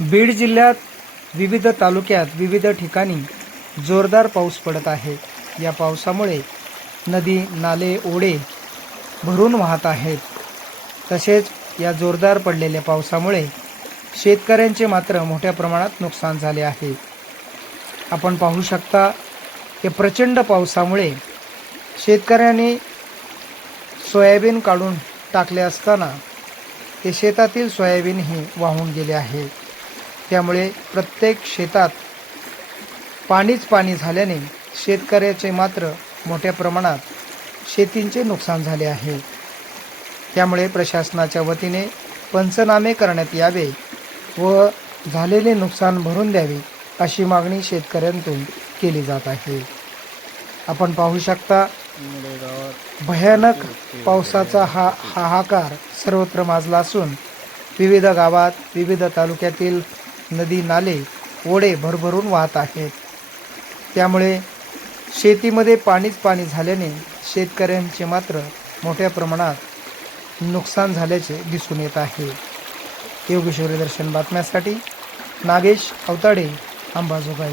बीड जिल्ह्यात विविध तालुक्यात विविध ठिकाणी जोरदार पाऊस पडत आहे. या पावसामुळे नदी नाले ओढे भरून वाहत आहेत. तसेच या जोरदार पडलेल्या पावसामुळे शेतकऱ्यांचे मात्र मोठ्या प्रमाणात नुकसान झाले आहे. आपण पाहू शकता की प्रचंड पावसामुळे शेतकऱ्यांनी सोयाबीन काढून टाकले असताना ते शेतातील सोयाबीनही वाहून गेले आहे. त्यामुळे प्रत्येक शेतात पाणीच पाणी झाल्याने शेतकऱ्याचे मात्र मोठ्या प्रमाणात शेतींचे नुकसान झाले आहे. त्यामुळे प्रशासनाच्या वतीने पंचनामे करण्यात यावे व झालेले नुकसान भरून द्यावे अशी मागणी शेतकऱ्यांतून केली जात आहे. आपण पाहू शकता भयानक पावसाचा हा हाहाकार सर्वत्र माजला असून विविध गावात विविध तालुक्यातील नदी नाले ओढे भरभरून वाहत आहेत. त्यामुळे शेतीमध्ये पाणीच पाणी झाल्याने शेतकऱ्यांचे मात्र मोठ्या प्रमाणात नुकसान झाल्याचे दिसून येत आहे. योगेश्वरी दर्शन बातम्यासाठी नागेश अवताडे अंबाजोगाई.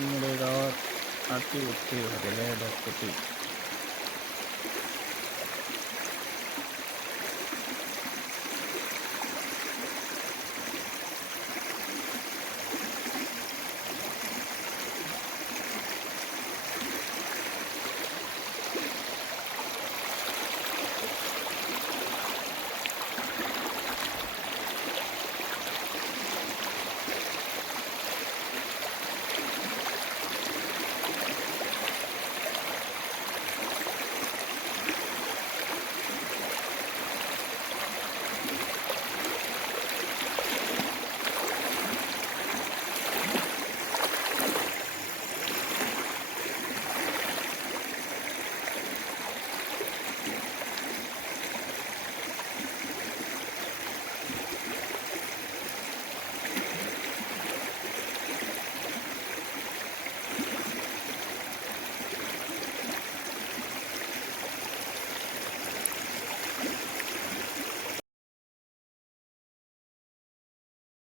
मुळे गावात अतिवृष्टी झालेल्या आहे ढगफुटी